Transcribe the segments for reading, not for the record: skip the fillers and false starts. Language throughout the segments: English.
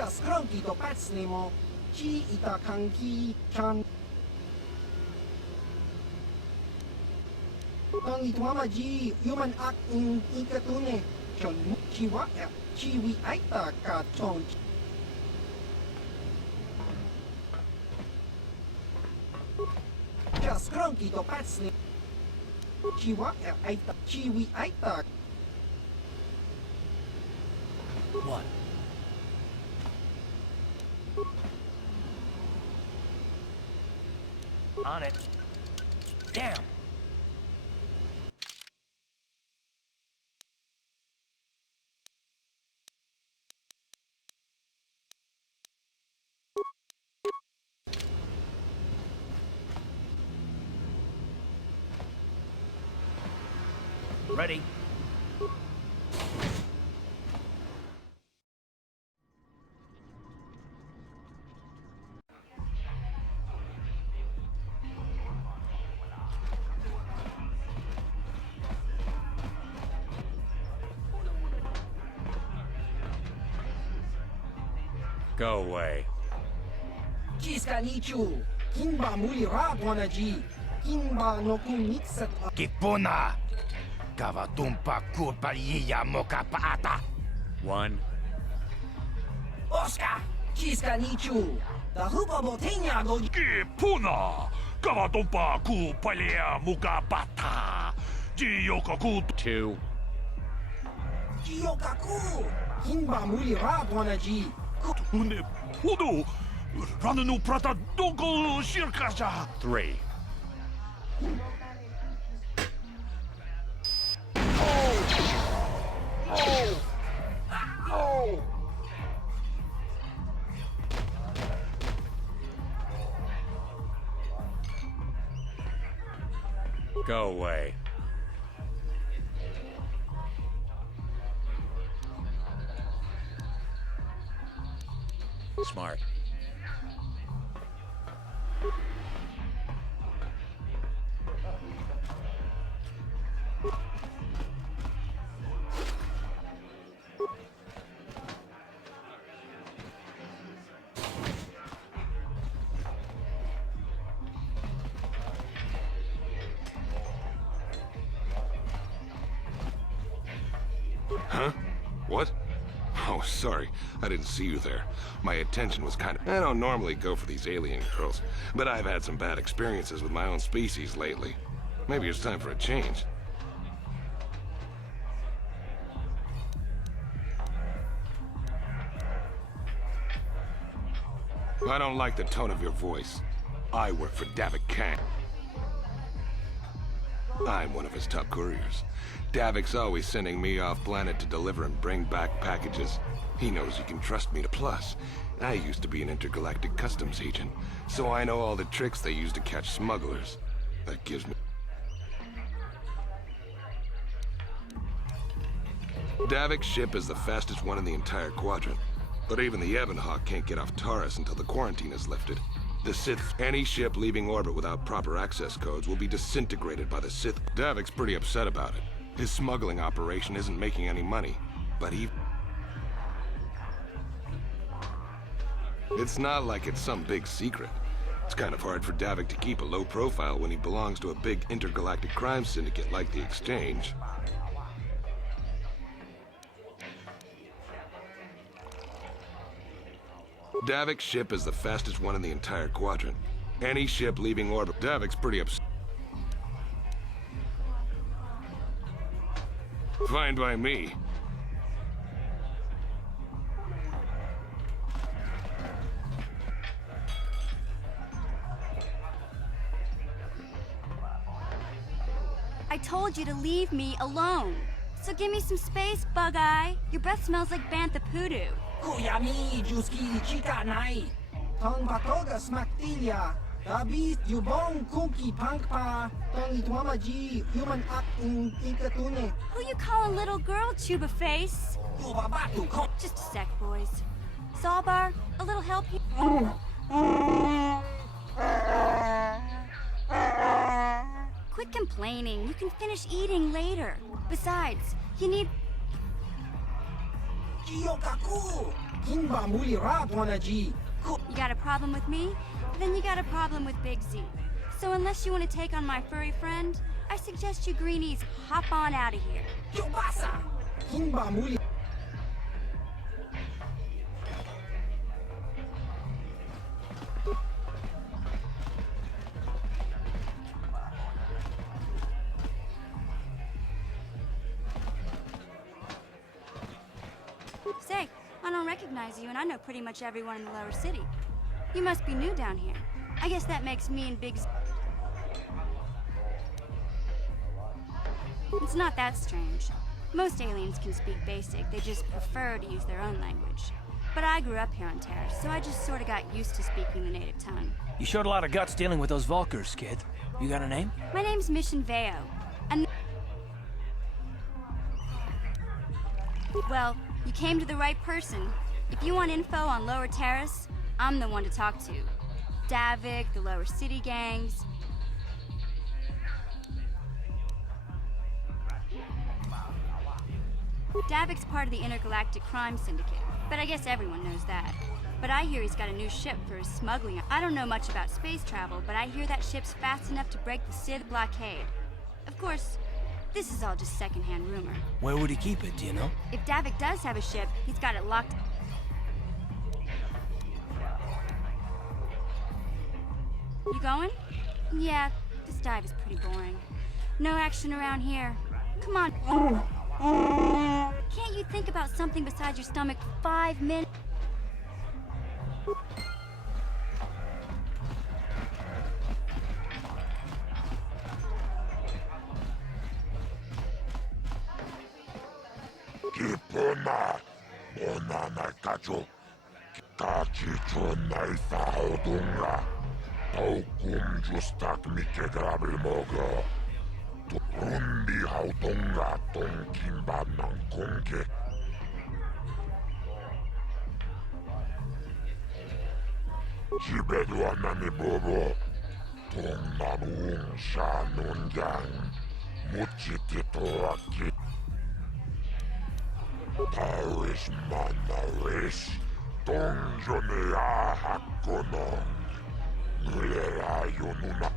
Just cronky to patsnemo. Chi ita kanki chan. Tong itwama ji human act in ikatune. Chon chiwa chiwi aita ka chon. Just cronky to patsnemo. Chiwa aita chiwi aita. One. On it. Down. Ready. Go away. Jiska nichu. Kimba muli rabwana ji. Kimba no kumitsat. Kipuna! Kavatumpa kupaliya mokapaata! One. Busca. Jiska nichu. The hupa botenya go. Kipuna! Kavatumpa kupaliya mukapata! Jiyokaku! Two. Jiyokaku. Kimba muli rabwana ji. Une pudu! Rananu prata dogo shirkasha! Three. Go away. Smart. Huh? What? Oh, sorry. I didn't see you there. My attention was kind of... I don't normally go for these alien girls, but I've had some bad experiences with my own species lately. Maybe it's time for a change. I don't like the tone of your voice. I work for Davik Kang. I'm one of his top couriers. Davik's always sending me off planet to deliver and bring back packages. He knows he can trust me to plus. I used to be an intergalactic customs agent, so I know all the tricks they use to catch smugglers. That gives me... Davik's ship is the fastest one in the entire quadrant. But even the Ebonhawk can't get off Taurus until the quarantine is lifted. The Sith, any ship leaving orbit without proper access codes will be disintegrated by the Sith. Davik's pretty upset about it. His smuggling operation isn't making any money, but he... It's not like it's some big secret. It's kind of hard for Davik to keep a low profile when he belongs to a big intergalactic crime syndicate like the Exchange. Davik's ship is the fastest one in the entire quadrant. Any ship leaving orbit... Davik's pretty upset. Fine by me. I told you to leave me alone. So give me some space, Bug-Eye. Your breath smells like Bantha Poodoo. Kuyami Juski Chika Nai. Tong Patoga Smaktilia. Dabi Yubong Kunki Pankpa. Tong Itwamaji Human Act in Ikatune. Who you calling little girl, Chuba Face? Just a sec, boys. Sawbar, a little help here? Quit complaining. You can finish eating later. Besides, you need... Jiyokaku! Kimba muli rat wanaji. You got a problem with me? Then you got a problem with Big Z. So unless you want to take on my furry friend, I suggest you greenies hop on out of here. Yobasa. Kimba muli. Say, I don't recognize you, and I know pretty much everyone in the lower city. You must be new down here. I guess that makes me and Big Z... It's not that strange. Most aliens can speak basic, they just prefer to use their own language. But I grew up here on Terrace, so I just sort of got used to speaking the native tongue. You showed a lot of guts dealing with those vulkars, kid. You got a name? My name's Mission Veo, and... Well, you came to the right person. If you want info on Lower Terrace, I'm the one to talk to. Davik, the Lower City gangs. Davik's part of the Intergalactic Crime Syndicate, but I guess everyone knows that. But I hear he's got a new ship for his smuggling. I don't know much about space travel, but I hear that ship's fast enough to break the Sith blockade. Of course, this is all just secondhand rumor. Where would he keep it, do you know? If Davik does have a ship, he's got it locked. You going? Yeah, this dive is pretty boring. No action around here. Come on. Can't you think about something besides your stomach for 5 minutes? Kipuna, Monana Kacho, Kachicho Naitha Odunga, Taukum Justak Mike Grabil Mogo, Rundi Haudunga Tonkin Banan Konke. Jibeduanani Bobo, Tonganung Shanungang, Muchitito Aki. Paris Manaris, Donjonea Hakonong, Nulera Yonuna,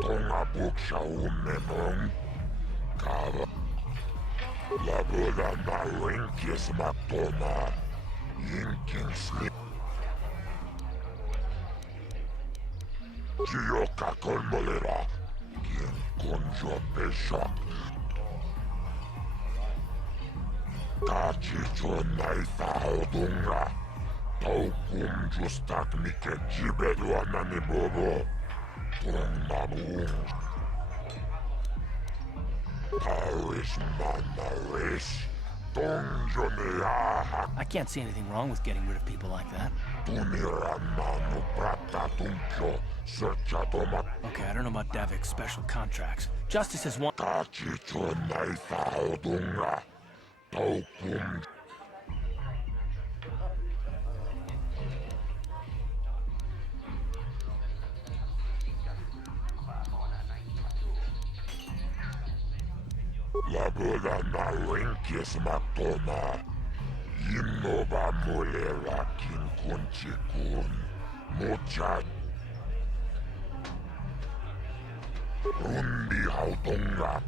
Tonga Buksha Umenong, Kava, Labuda na Rinkis Matona, Yinkin Slip, Gioka Colmolera, Yin Conjo Peshak. Kachicho Naitha Odunga, Taukum Justak Mike Jibeduanani Bobo, Tonganung, Paris Manaris, Donjonea. I can't see anything wrong with getting rid of people like that. Tuniramanu Prata Tunkyo, Searchatoma. Okay, I don't know about Davik's special contracts. Justice has one. Kachicho Naitha Odunga. Taukum. Labuda na Rinkis Matona, Innova Mulera Kinkunchikun, Mucha Rundi Haudunga.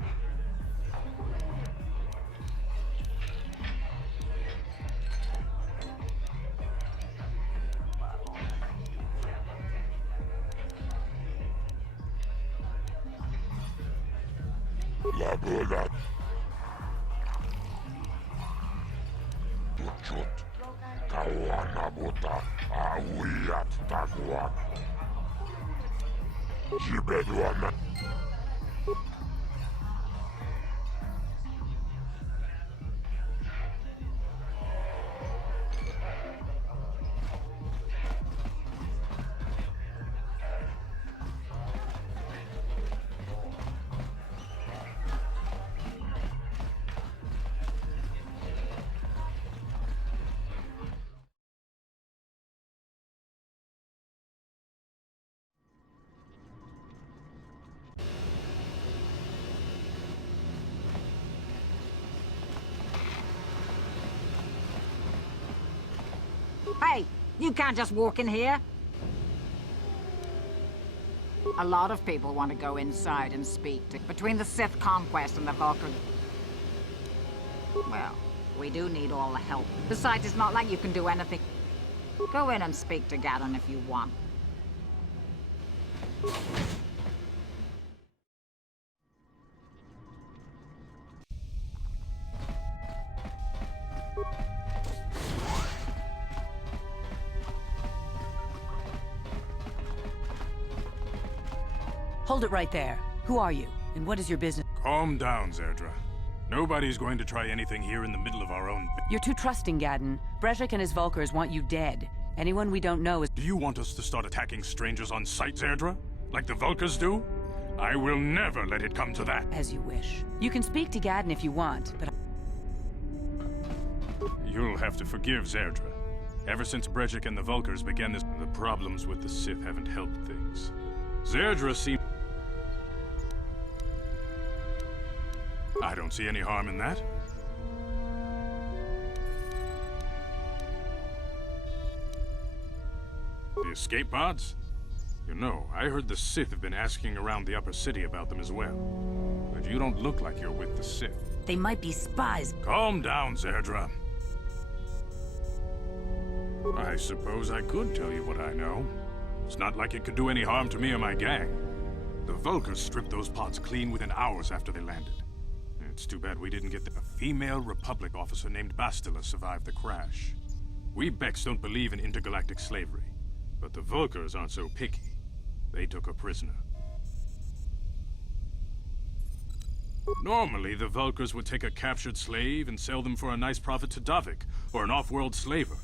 Labuda Tuchut Kawanabuta Awiyat Tagwat Jibeduana. You can't just walk in here. A lot of people want to go inside and speak to... Between the Sith conquest and the Vulkar... Well, we do need all the help. Besides, it's not like you can do anything. Go in and speak to Gaddon if you want. Hold it right there. Who are you, and what is your business? Calm down, Zerdra. Nobody's going to try anything here in the middle of our own... You're too trusting, Gaddon. Brejik and his vulkars want you dead. Anyone we don't know is... Do you want us to start attacking strangers on sight, Zerdra? Like the vulkars do? I will never let it come to that. As you wish. You can speak to Gaddon if you want, but... You'll have to forgive Zerdra. Ever since Brejik and the vulkars began this... The problems with the Sith haven't helped things. Zerdra seems... I don't see any harm in that. The escape pods? You know, I heard the Sith have been asking around the upper city about them as well. But you don't look like you're with the Sith. They might be spies. Calm down, Zerdra. I suppose I could tell you what I know. It's not like it could do any harm to me or my gang. The vulkars stripped those pods clean within hours after they landed. It's too bad we didn't get a female Republic officer named Bastilla survived the crash. We Beks don't believe in intergalactic slavery, but the vulkars aren't so picky. They took her prisoner. Normally, the vulkars would take a captured slave and sell them for a nice profit to Davik, or an off-world slaver.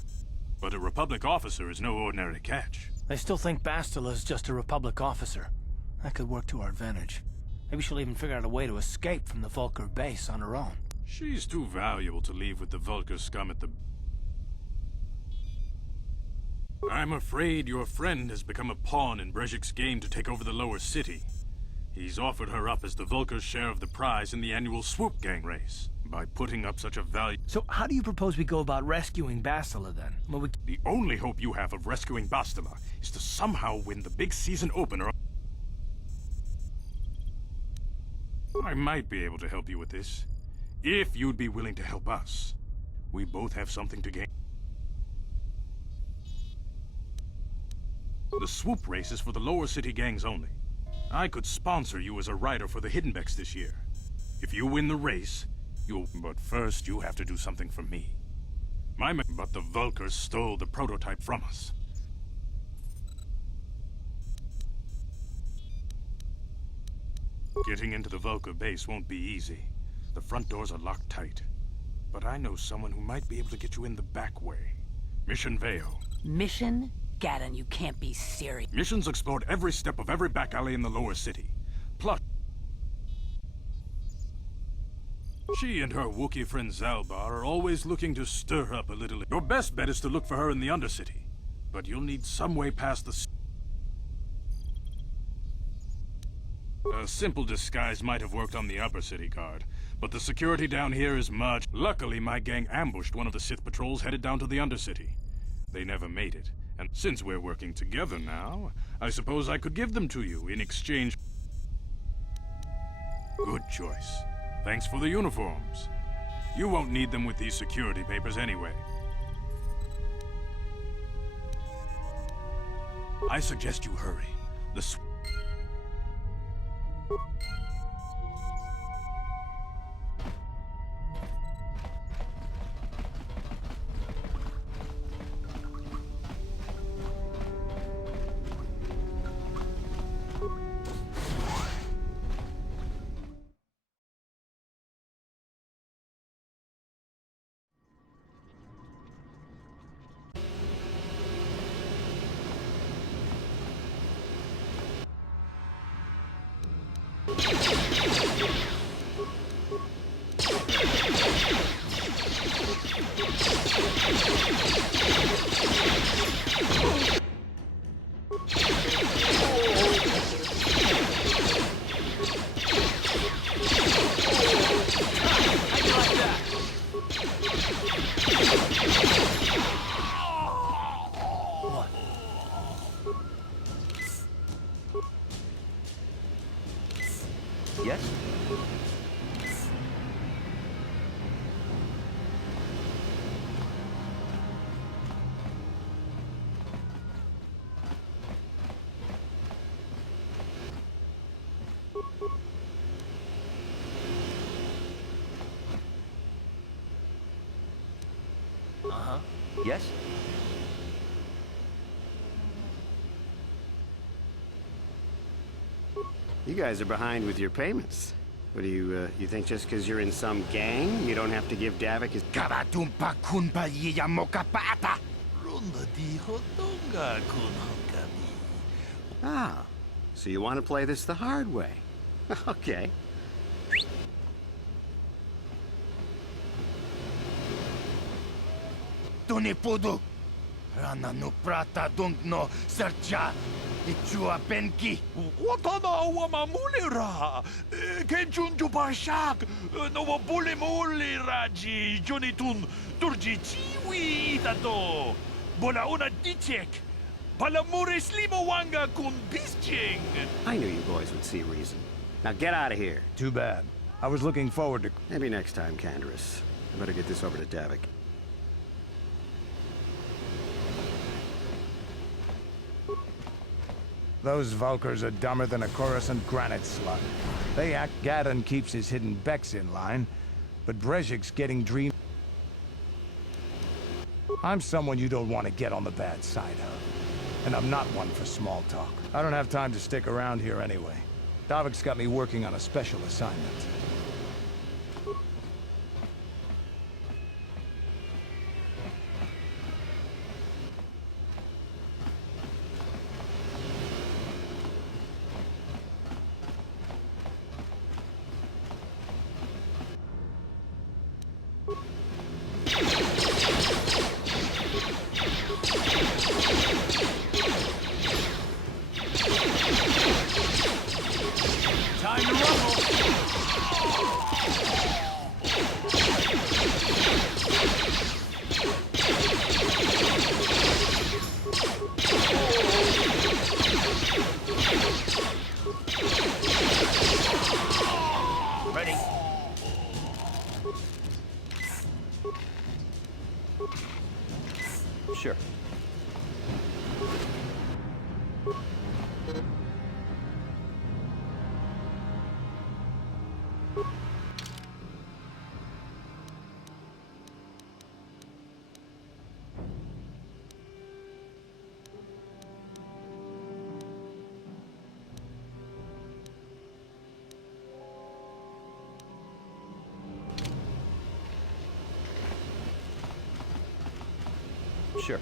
But a Republic officer is no ordinary catch. I still think Bastilla is just a Republic officer. That could work to our advantage. Maybe she'll even figure out a way to escape from the Vulkar base on her own. She's too valuable to leave with the Vulkar scum at the... I'm afraid your friend has become a pawn in Brejik's game to take over the lower city. He's offered her up as the Vulkar's share of the prize in the annual swoop gang race. By putting up such a value... So how do you propose we go about rescuing Bastilla then? Well, The only hope you have of rescuing Bastilla is to somehow win the big season opener. I might be able to help you with this, if you'd be willing to help us. We both have something to gain. The swoop race is for the lower city gangs only. I could sponsor you as a rider for the Hidden Beks this year. If you win the race, you'll... But first, you have to do something for me. But the vulkars stole the prototype from us. Getting into the Vulkar base won't be easy. The front doors are locked tight. But I know someone who might be able to get you in the back way. Mission Vale. Mission? Gaddon, you can't be serious. Mission's explored every step of every back alley in the lower city. Plus, she and her Wookiee friend Zalbar are always looking to stir up a little. Your best bet is to look for her in the Undercity. But you'll need some way past the... A simple disguise might have worked on the upper city guard, but the security down here is much... Luckily, my gang ambushed one of the Sith patrols headed down to the Undercity. They never made it, and since we're working together now, I suppose I could give them to you in exchange... Good choice. Thanks for the uniforms. You won't need them with these security papers anyway. I suggest you hurry. The Yes? Uh-huh. Yes? You guys are behind with your payments. What do you think just because you're in some gang, you don't have to give Davik his... Ah, so you want to play this the hard way. Okay. Tunipudu. Rana no prata dungno sercha. Ichua penki. Watana wamamulira. Kenchunju bashak. No bulimuli raji. Junitun turji chiwi itato. Bona una dichek. Palamure slimawanga kun bisching. I knew you boys would see reason. Now get out of here. Too bad. I was looking forward to... Maybe next time, Canderous. I better get this over to Davik. Those vulkars are dumber than a Coruscant granite slug. They act Gadon keeps his hidden Beks in line, but Brezhik's getting dream... I'm someone you don't want to get on the bad side of. And I'm not one for small talk. I don't have time to stick around here anyway. Davik's got me working on a special assignment. Time to rumble! Ready? Sure. Sure.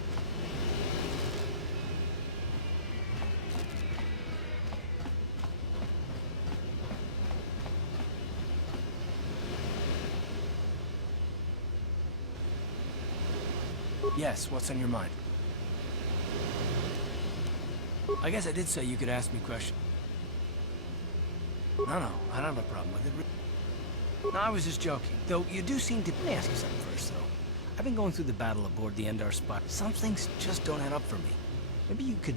Yes, what's on your mind? I guess I did say you could ask me questions. No, I don't have a problem with it. No, I was just joking. Though you do seem to... Let me ask you something first, though. I've been going through the battle aboard the Endar spot. Some things just don't add up for me. Maybe you could...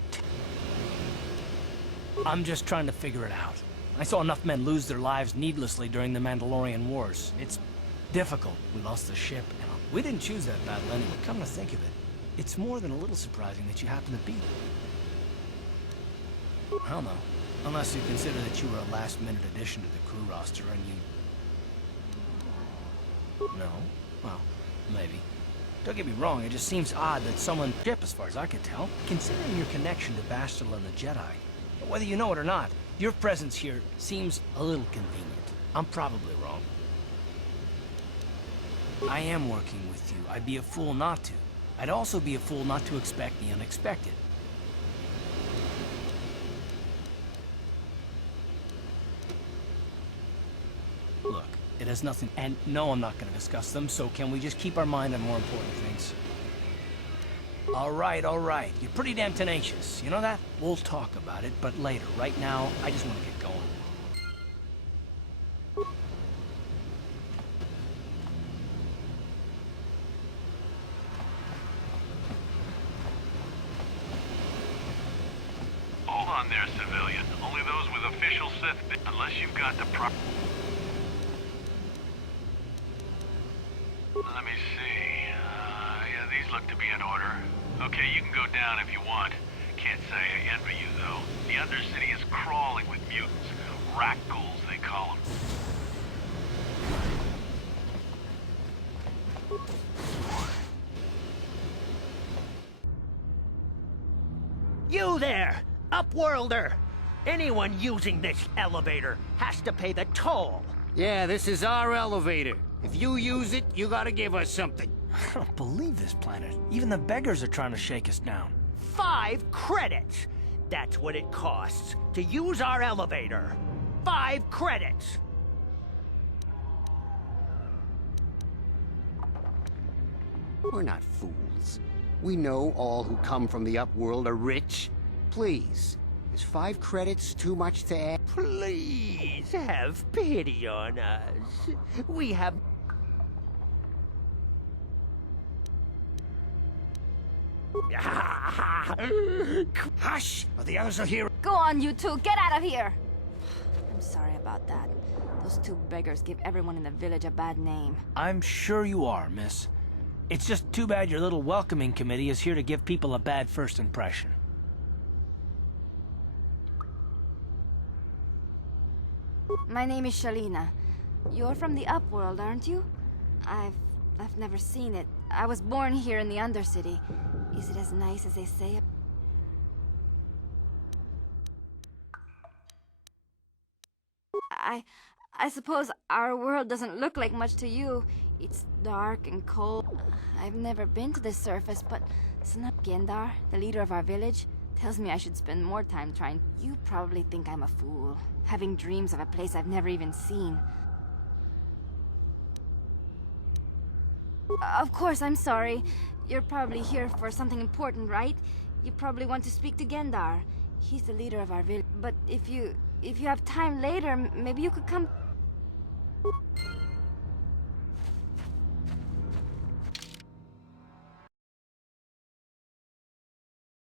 I'm just trying to figure it out. I saw enough men lose their lives needlessly during the Mandalorian Wars. It's difficult. We lost the ship, and we didn't choose that battle anyway. Come to think of it, it's more than a little surprising that you happened to beat it. Hell no. Unless you consider that you were a last-minute addition to the crew roster and you... No? Well, maybe. Don't get me wrong, it just seems odd that someone... ship, as far as I can tell, considering your connection to Bastilla and the Jedi. But whether you know it or not, your presence here seems a little convenient. I'm probably wrong. I am working with you. I'd be a fool not to. I'd also be a fool not to expect the unexpected. Look, it has nothing... And no, I'm not going to discuss them, so can we just keep our mind on more important things? All right. You're pretty damn tenacious. You know that? We'll talk about it, but later. Right now, I just want to get going. Hold on there, civilian. Only those with official Sith, unless you've got the proper... Let me see. Yeah, these look to be in order. Okay, you can go down if you want. Can't say I envy you, though. The Undercity is crawling with mutants. Rat ghouls, they call them. You there, Upworlder! Anyone using this elevator has to pay the toll. Yeah, this is our elevator. If you use it, you gotta give us something. I don't believe this planet. Even the beggars are trying to shake us down. 5 credits! That's what it costs to use our elevator. 5 credits! We're not fools. We know all who come from the Upworld are rich. Please, is 5 credits too much to ask? Please, have pity on us. We have... Hush! Or the others will hear. Go on, you two. Get out of here. I'm sorry about that. Those 2 beggars give everyone in the village a bad name. I'm sure you are, miss. It's just too bad your little welcoming committee is here to give people a bad first impression. My name is Shalina. You're from the Upworld, aren't you? I've never seen it. I was born here in the Undercity. Is it as nice as they say? I suppose our world doesn't look like much to you. It's dark and cold. I've never been to the surface, but Gendar, the leader of our village, tells me I should spend more time trying. You probably think I'm a fool, having dreams of a place I've never even seen. Of course, I'm sorry. You're probably here for something important, right? You probably want to speak to Gendar. He's the leader of our village. But if you have time later, maybe you could come...